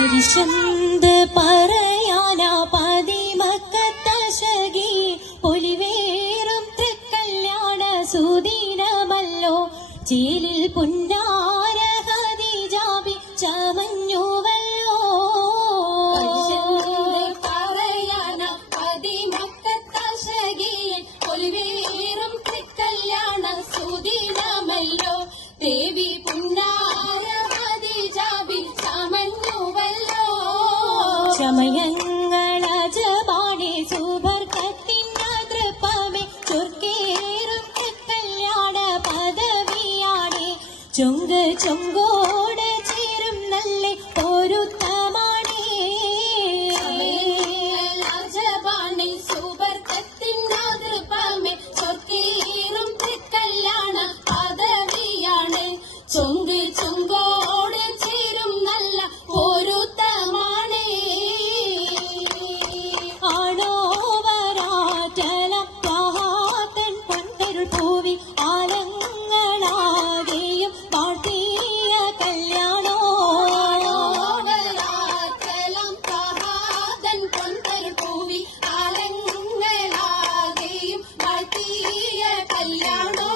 പരിശന്ത് പറയാനാ പതിമക്കത്തശകി പൊലിവേറും തൃക്കല്യാണ സുദിനമല്ലോ ചേലിൽ പുന്നാര ഖദീജാബി ചമഞ്ഞുവല്ലോ. പറയാനാ പതിമക്കത്തശകി പൊലിവേറും തൃക്കല്യാണ സുദിനമല്ലോ ദേവി പുന്നാര ഖദീജാബി ചമഞ്ഞുവല്ലോ. ചമയങ്ങളജബാണെ സുബർക്കത്തിൻ തൃപ്പമേ ചൊർക്കേറും കല്യാണ പദവിയാണെ ചൊങ്ക് ചൊങ്കോട് ചേരും നല്ല പൊരുത്തമാണേ. ചമയങ്ങളജബാണെ സുബർക്കത്തിൻ തൃപ്പമേ ചൊർക്കേറും കല്യാണ പദവിയാണ് ചൊങ്ക് ചൊങ്കോട് ചേരും നല്ല പൊരുത്തമാണേ. ആണോ വരാറ്റല മഹാതൻ പൊന്തരുൾ പൂവി ആലങ്ങളാകെയും വാഴ്ത്തിയ കല്യാണോ. വരാറ്റലം മഹാതൻ പൊന്തരുൾ പൂവി ആലങ്ങളാകെയും വാഴ്ത്തിയ കല്യാണോ.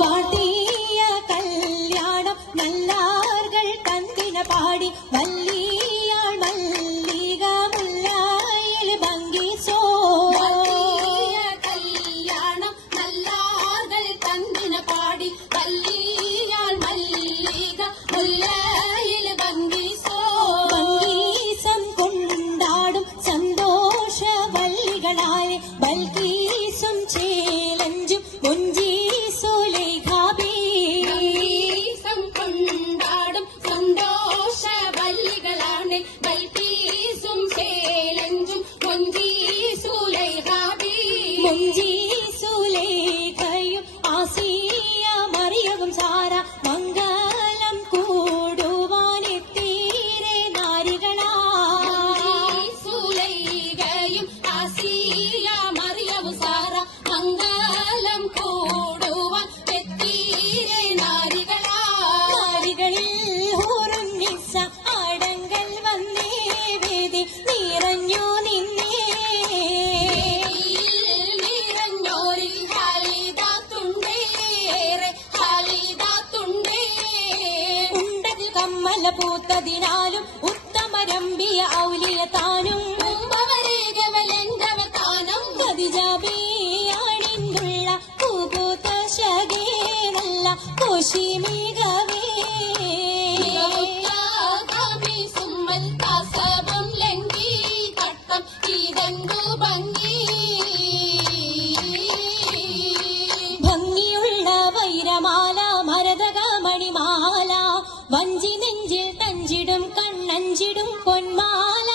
വാഴ്ത്തിയ കല്യാണം നല്ലാർകൾ തന്തിന പാടി വല്ലിയാൾ മല്ലിക മുല്ലായിൽ ഭംഗിസോ. വാഴ്ത്തിയ കല്യാണം നല്ലാർകൾ തന്നിന പാടി വല്ലിയാൾ മല്ലിക മുല്ലയിൽ ഭംഗിസോ. ഭംഗീസം കൊണ്ടാടും സന്തോഷ വല്ലികളായ ബൽക്കീസും ചേലഞ്ചും മുഞ്ചീസുലേഖാബി. ഭംഗീസം കൊണ്ടാടും സന്തോഷ വല്ലികളാണ് ബൽക്കീസും ചേലഞ്ചും മുഞ്ചീസുലൈഹാബി. മുഞ്ചീസുലേഖയും ആസിയ മറിയവും സാര മംഗലം കൂടുവാനെത്തീരെ നാരികളാ. സുലൈഖയും ആസിയ മറിയവും സാര മംഗലം കൂടുവാൻ എത്തീരെ നാരികളാ. നാരികളിൽ ഹൂറുൻ നിസ്സ അടങ്കൽ വന്നേ വേദി നിറഞ്ഞു നിന്നേ. നിറഞ്ഞോരിൽ ഹാലിദാത്തുണ്ടേറെ ഹാലിദാത്തുണ്ടേ. ഉണ്ടതിൽ കമ്മല പൂത്തതിനാലും ഉത്തമരമ്പിയ ഔലിയ താനും കുംഭവരേഖവലെന്തവതാനം ഖദീജാബിയാണിന്നുള്ള പൂപൂത്ത ശകേ നല്ല കോശിമികവേ. മികവുത്താകാമി സുമ്മൽ കാസവം ലംഘി തട്ടം ഇതെന്തു ഭംഗി. ഭംഗിയുള്ള വൈരമാല മരതക മണിമാല വഞ്ചി നെഞ്ചിൽ തഞ്ചിടും കണ്ണഞ്ചിടും പൊന്മാല.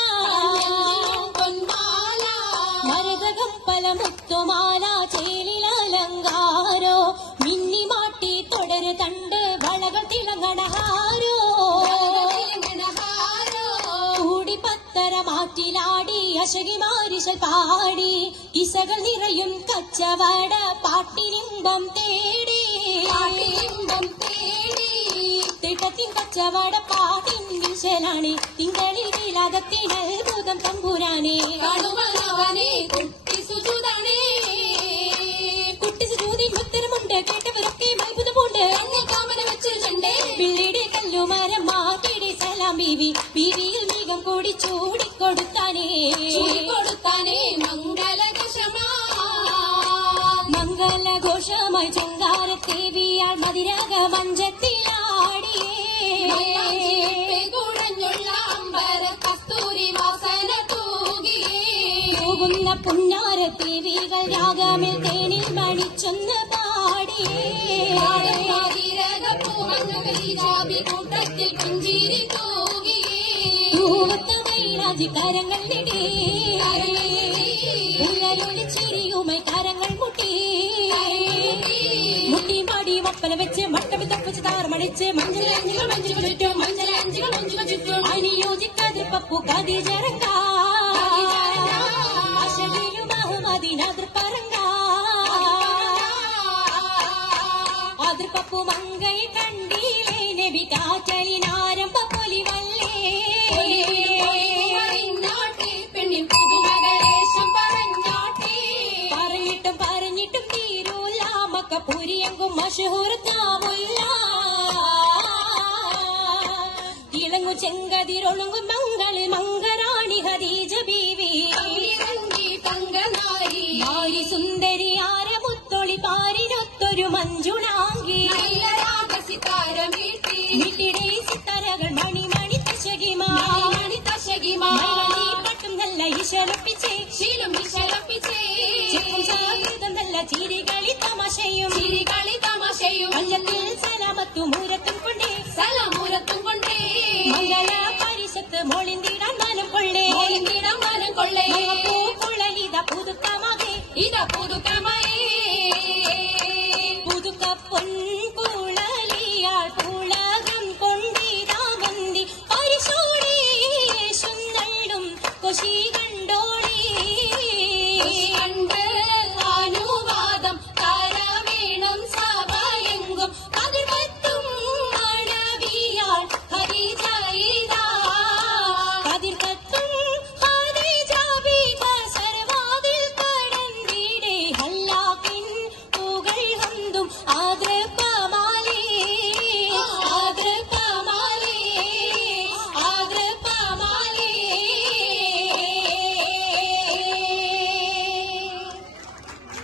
പൊന്മാല മരതകം പല മുത്തുമാല ചേലിലലങ്കാരോ മിന്നിമാട്ടി തുടരു തണ്ട് വളകൾ തിളങ്ങണഹാരോ. കൂടി പത്തര മാറ്റിലാടി അശകി മാരിശൽ പാടി ഇസകൾ നിറയും കച്ചവട പാട്ടിനിമ്പം തേടി. തിട്ടത്തിൻ കച്ചവട പാട്ടിൻ വിശലാണ് തിങ്കളിൽ വിലാകത്തിൻ അത്ഭുതം തമ്പുരാനെ. കാണുവാനവനെ കുട്ടി സുജുതാണേ. കുട്ടി സുജൂതിൽ ഉത്തരമുണ്ട് കേട്ടവരൊക്കെ അത്ഭുതമുണ്ട്. കണ്ണിൽ കാമന വെച്ചൊരു ചണ്ടേ പിള്ളിയുടെ കല്ലുമരം മാറ്റിയുടെ സലാം ബീവി ബീവിയിൽ മികം കൂടി ചൂടിക്കൊടുത്താനേ. കൊടുത്താനേ മംഗളകശമാ. മംഗളഘോഷമായി ചെങ്കാരത്തേവിയാൾ മതിരക മഞ്ചത്തിലാടിയേ. കുഴഞ്ഞുള്ള അമ്പര കസ്തൂരി വാസന തൂകിയേ. പോകുന്ന പുന്നാരത്തേവികൾ രാഗമിൽ തേനിൽ മണിച്ചൊന്ന് പാടിയേ. കൂട്ടത്തിൽ പുഞ്ചിരി തൂകിയേ. പൂവത്തമൈരാജി കരങ്ങൾ നെടേ ഉള്ളൊലിച്ചിരിയുമായി കരങ്ങൾ മുട്ടി. മുട്ടി മാടി വപ്പല വെച്ച് മട്ടം തപ്പിച്ച് താറമടിച്ച് മഞ്ചലഞ്ചികൾ മഞ്ചുകൾ ചുറ്റും മഞ്ചലഞ്ചികൾ മഞ്ചുകൾ ചുറ്റും അനുയോജിക്കാതെ പപ്പു ഖദീജറങ്ക അശകിലും അഹമ്മദിനതിർപ്പറങ്ക. അതിർപ്പപ്പു മങ്കയെ കണ്ടീലേ നബി കാറ്റലിനാരംഭ പൊലിവല്ലേ. മഷഹൂർത്താമുല്ല തിളങ്ങു ചെങ്കതിരൊളുങ്ങും മംഗളിൽ മംഗറാണി ഖദീജ ബീവി ഇറങ്ങി തങ്കനാരി നാരി സുന്ദരിയാര മുത്തൊളി പാരിനൊത്തൊരു മഞ്ജുളാങ്കി നല്ല രാഗസിതാരമീട്ടി വീട്ടിടെ സിത്താരകൾ മണിമണി തശകിമാ മണി തശകിമാ പാട്ടും നല്ല ഈശ്വരപ്പിച്ചേ ശീലും വിശലപ്പിച്ചേ ചിക്കും സാഗീതം നല്ല ചിരികളി തമാശയും ചിരികളി തമാശയും അഞ്ചത്തിൽ സലാമത്തും മൂരത്തും കൊണ്ടേ സലമൂലത്തും കൊണ്ടേ മംഗള പരിഷത്ത് മോളിന്തിടാൻ മനം കൊള്ളേ മോളിന്തിടം മനം കൊള്ളേ പൂക്കുള്ള ഇത പുതുക്കമാകെ ഇത പുതുക്കമേ